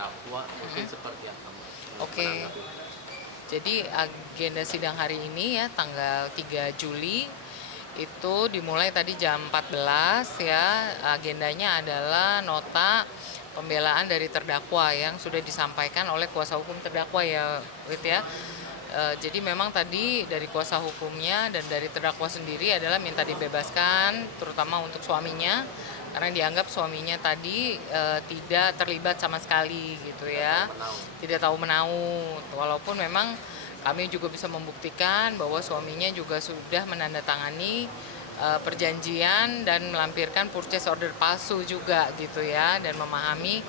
terdakwa mungkin seperti apa Mbak Oke, menanggapi? jadi agenda sidang hari ini ya tanggal 3 Juli itu dimulai tadi jam 14 ya. Agendanya adalah nota pembelaan dari terdakwa yang sudah disampaikan oleh kuasa hukum terdakwa ya, Wit ya. Jadi memang tadi dari kuasa hukumnya dan dari terdakwa sendiri adalah minta dibebaskan, terutama untuk suaminya, karena dianggap suaminya tadi tidak terlibat sama sekali gitu Tidak tahu ya, menahu. tidak tahu menahu. Walaupun memang kami juga bisa membuktikan bahwa suaminya juga sudah menandatangani perjanjian dan melampirkan purchase order palsu juga gitu ya, dan memahami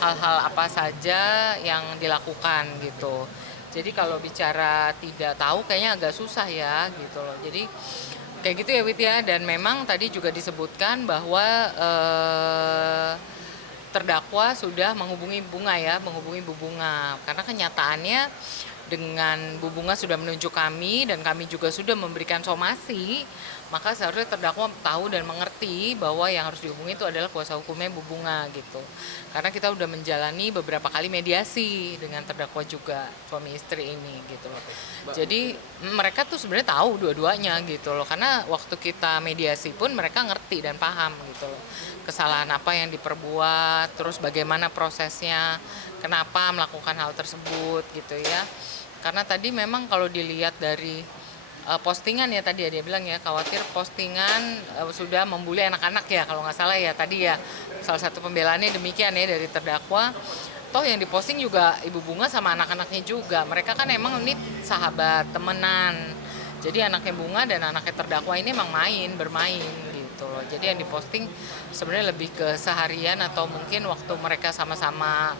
hal-hal apa saja yang dilakukan gitu. Jadi kalau bicara tidak tahu kayaknya agak susah ya gitu loh. Jadi kayak gitu ya Wit ya. Dan memang tadi juga disebutkan bahwa terdakwa sudah menghubungi Bunga ya, menghubungi Bu Bunga. Karena kenyataannya dengan Bu Bunga sudah menunjuk kami dan kami juga sudah memberikan somasi, maka seharusnya terdakwa tahu dan mengerti bahwa yang harus dihubungi itu adalah kuasa hukumnya Bu Bunga gitu. Karena kita udah menjalani beberapa kali mediasi dengan terdakwa juga, suami istri ini gitu loh. Mbak Jadi mungkin mereka tuh sebenarnya tahu dua-duanya gitu loh. Karena waktu kita mediasi pun mereka ngerti dan paham gitu loh. Kesalahan apa yang diperbuat, terus bagaimana prosesnya, kenapa melakukan hal tersebut gitu ya. Karena tadi memang kalau dilihat dari postingan ya tadi ya, dia bilang ya khawatir postingan sudah membuli anak-anak ya kalau nggak salah ya tadi ya, salah satu pembelaannya demikian ya dari terdakwa. Toh yang diposting juga Ibu Bunga sama anak-anaknya juga, mereka kan emang ini sahabat temenan, jadi anaknya Bunga dan anaknya terdakwa ini emang bermain gitu loh. Jadi yang diposting sebenarnya lebih ke seharian atau mungkin waktu mereka sama-sama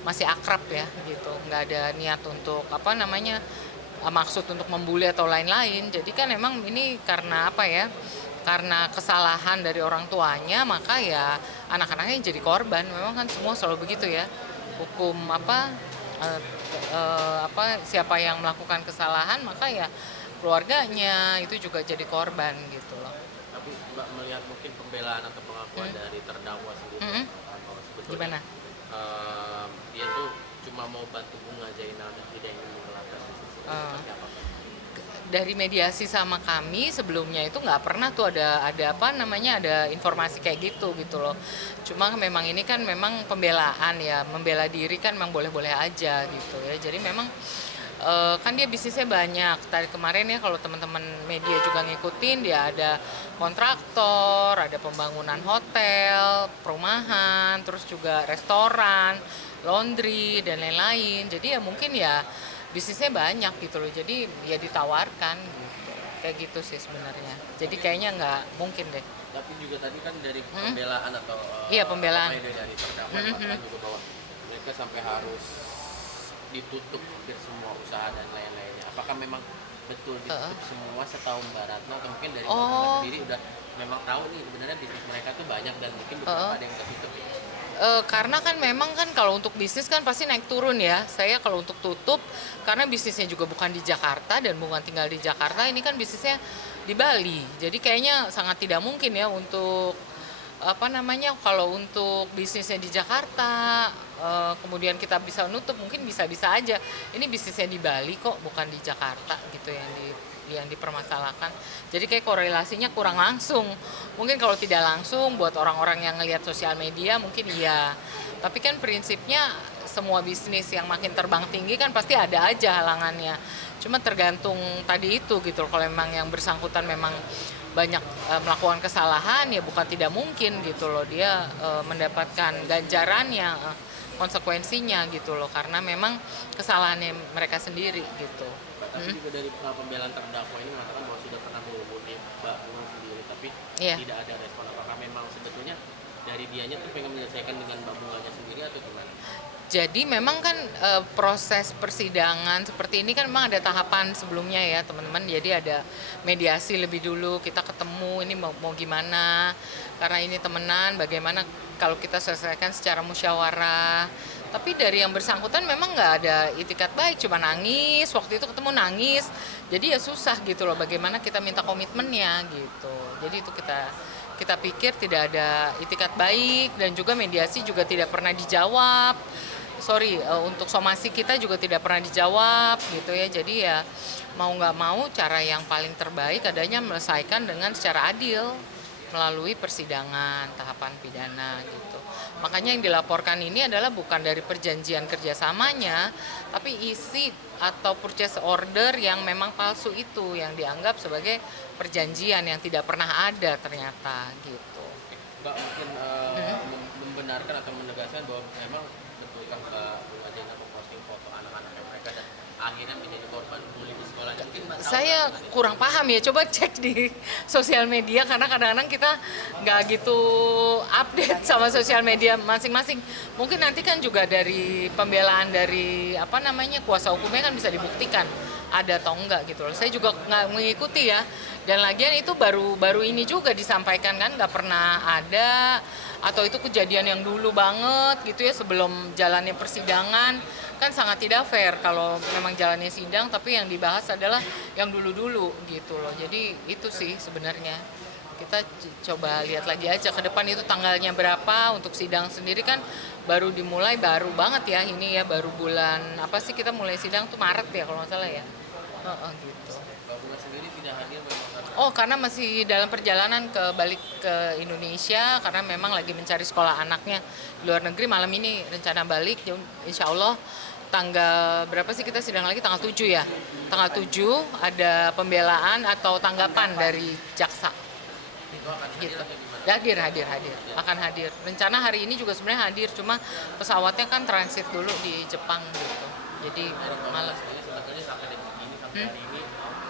masih akrab ya gitu, nggak ada niat untuk apa namanya maksud untuk membuli atau lain-lain. Jadi kan emang ini karena apa ya, karena kesalahan dari orang tuanya maka ya anak-anaknya jadi korban. Memang kan semua selalu begitu ya, hukum apa eh, siapa yang melakukan kesalahan maka ya keluarganya itu juga jadi korban gitu loh. tapi Mbak melihat mungkin pembelaan atau pengakuan Hmm? dari terdakwa sendiri Mm-mm. bahwa sebetulnya Gimana? dia tuh cuma mau bantu Bunga Zainal dan tidak ingin menggelapkan bisnis ini Eh, seperti apa Mbak? dari mediasi sama kami sebelumnya itu nggak pernah tuh ada apa namanya ada informasi kayak gitu loh. Cuma memang ini kan memang pembelaan ya, membela diri kan memang boleh-boleh aja gitu ya. Jadi memang kan dia bisnisnya banyak. Tadi kemarin ya kalau teman-teman media juga ngikutin, dia ada kontraktor, ada pembangunan hotel, perumahan, terus juga restoran, laundry dan lain-lain. Jadi ya mungkin ya bisnisnya banyak gitu loh. Jadi ya ditawarkan gitu. Kayak gitu sih sebenarnya. Jadi Tapi kayaknya nggak mungkin deh. tapi juga tadi kan dari Hmm? pembelaan atau Iya apa pembelaan. ya dari terdakwa Mhm. mengatakan juga bahwa mereka sampai harus ditutup hampir semua usaha dan lain-lainnya. Apakah memang betul Heeh. ditutup semua setahu Mbak Ratna atau mungkin dari Mbak Bunga Oh, sendiri udah memang tahu nih sebenarnya bisnis mereka tuh banyak dan mungkin beberapa heeh. ada yang ketutup ya? Karena kan memang kan kalau untuk bisnis kan pasti naik turun ya. Saya kalau untuk tutup, karena bisnisnya juga bukan di Jakarta dan bukan tinggal di Jakarta, ini kan bisnisnya di Bali. Jadi kayaknya sangat tidak mungkin ya untuk apa namanya kalau untuk bisnisnya di Jakarta, kemudian kita bisa nutup mungkin bisa-bisa aja. Ini bisnisnya di Bali kok bukan di Jakarta gitu yang dipermasalahkan. Jadi kayak korelasinya kurang langsung. Mungkin kalau tidak langsung buat orang-orang yang ngelihat sosial media mungkin iya. Tapi kan prinsipnya semua bisnis yang makin terbang tinggi kan pasti ada aja halangannya. Cuma tergantung tadi itu gitu loh. Kalau memang yang bersangkutan memang banyak melakukan kesalahan ya bukan tidak mungkin gitu loh dia mendapatkan ganjarannya, konsekuensinya gitu loh karena memang kesalahannya mereka sendiri gitu. Tapi Hmm? juga dari pembelaan terdakwa ini mengatakan bahwa sudah pernah menghubungi Mbak Bunga sendiri tapi Iya. tidak ada respon. Apakah memang sebetulnya dari dianya tuh pengen menyelesaikan dengan Mbak Bunganya sendiri atau gimana? Jadi memang kan proses persidangan seperti ini kan memang ada tahapan sebelumnya ya teman-teman. Jadi ada mediasi lebih dulu, kita ketemu ini mau gimana, karena ini temenan, bagaimana kalau kita selesaikan secara musyawarah. Tapi dari yang bersangkutan memang nggak ada itikat baik, cuma nangis, waktu itu ketemu nangis. Jadi ya susah gitu loh, bagaimana kita minta komitmennya gitu. Jadi itu kita pikir tidak ada itikat baik dan juga mediasi juga tidak pernah dijawab. untuk somasi kita juga tidak pernah dijawab gitu ya. Jadi ya mau nggak mau cara yang paling terbaik adanya menyelesaikan dengan secara adil melalui persidangan tahapan pidana gitu. Makanya yang dilaporkan ini adalah bukan dari perjanjian kerjasamanya, tapi isi atau purchase order yang memang palsu itu, yang dianggap sebagai perjanjian yang tidak pernah ada ternyata gitu. Mbak mungkin membenarkan atau menegaskan bahwa memang betul kan Bu Ajena memposting foto anak-anaknya mereka dan akhirnya menjadi korban bully di sekolahnya. Mungkin Mbak tahu Saya nggak? kurang paham ya, coba cek di sosial media karena kadang-kadang kita nggak gitu update sama sosial media masing-masing. Mungkin nanti kan juga dari pembelaan dari apa namanya kuasa hukumnya kan bisa dibuktikan ada atau enggak gitu loh. Saya juga nggak mengikuti ya. Dan lagian itu baru ini juga disampaikan kan, nggak pernah ada atau itu kejadian yang dulu banget gitu ya sebelum jalannya persidangan. Kan sangat tidak fair kalau memang jalannya sidang tapi yang dibahas adalah yang dulu-dulu gitu loh. Jadi itu sih sebenarnya kita coba lihat lagi aja ke depan itu tanggalnya berapa. Untuk sidang sendiri kan baru dimulai, baru banget ya ini ya, baru bulan apa sih kita mulai sidang tuh Maret ya kalau nggak salah ya. Gitu. Mbak Bunga sendiri tidak hadir memang karena Oh, karena masih dalam perjalanan balik ke Indonesia karena memang lagi mencari sekolah anaknya di luar negeri. Malam ini rencana balik, insya Allah tanggal berapa sih kita sidang lagi? Tanggal 7 ya. Tanggal 7 ada pembelaan atau tanggapan dari jaksa. itu akan hadir Gitu. atau gimana? Hadir. Akan hadir. Rencana hari ini juga sebenarnya hadir, cuma pesawatnya kan transit dulu di Jepang gitu. Jadi malam. Sebetulnya sampai detik ini sampai hari ini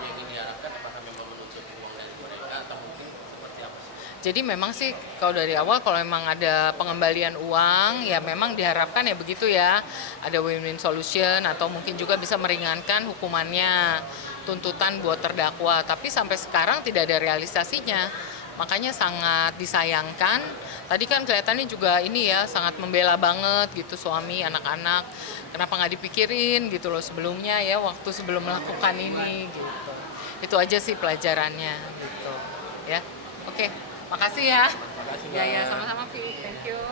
yang ini diharapkan apakah memang menuntut uang dari mereka atau mungkin seperti apa sih? Jadi memang sih kalau dari awal kalau memang ada pengembalian uang ya memang diharapkan ya begitu ya, ada win-win solution atau mungkin juga bisa meringankan hukumannya, tuntutan buat terdakwa. Tapi sampai sekarang tidak ada realisasinya, makanya sangat disayangkan. Tadi kan kelihatannya juga ini ya sangat membela banget gitu suami anak-anak, kenapa nggak dipikirin gitu loh sebelumnya ya waktu sebelum melakukan ini gitu. Itu aja sih pelajarannya gitu ya. Oke. Makasih ya. Terima kasih Ya, Mbak. sama-sama, Vi. Thank you.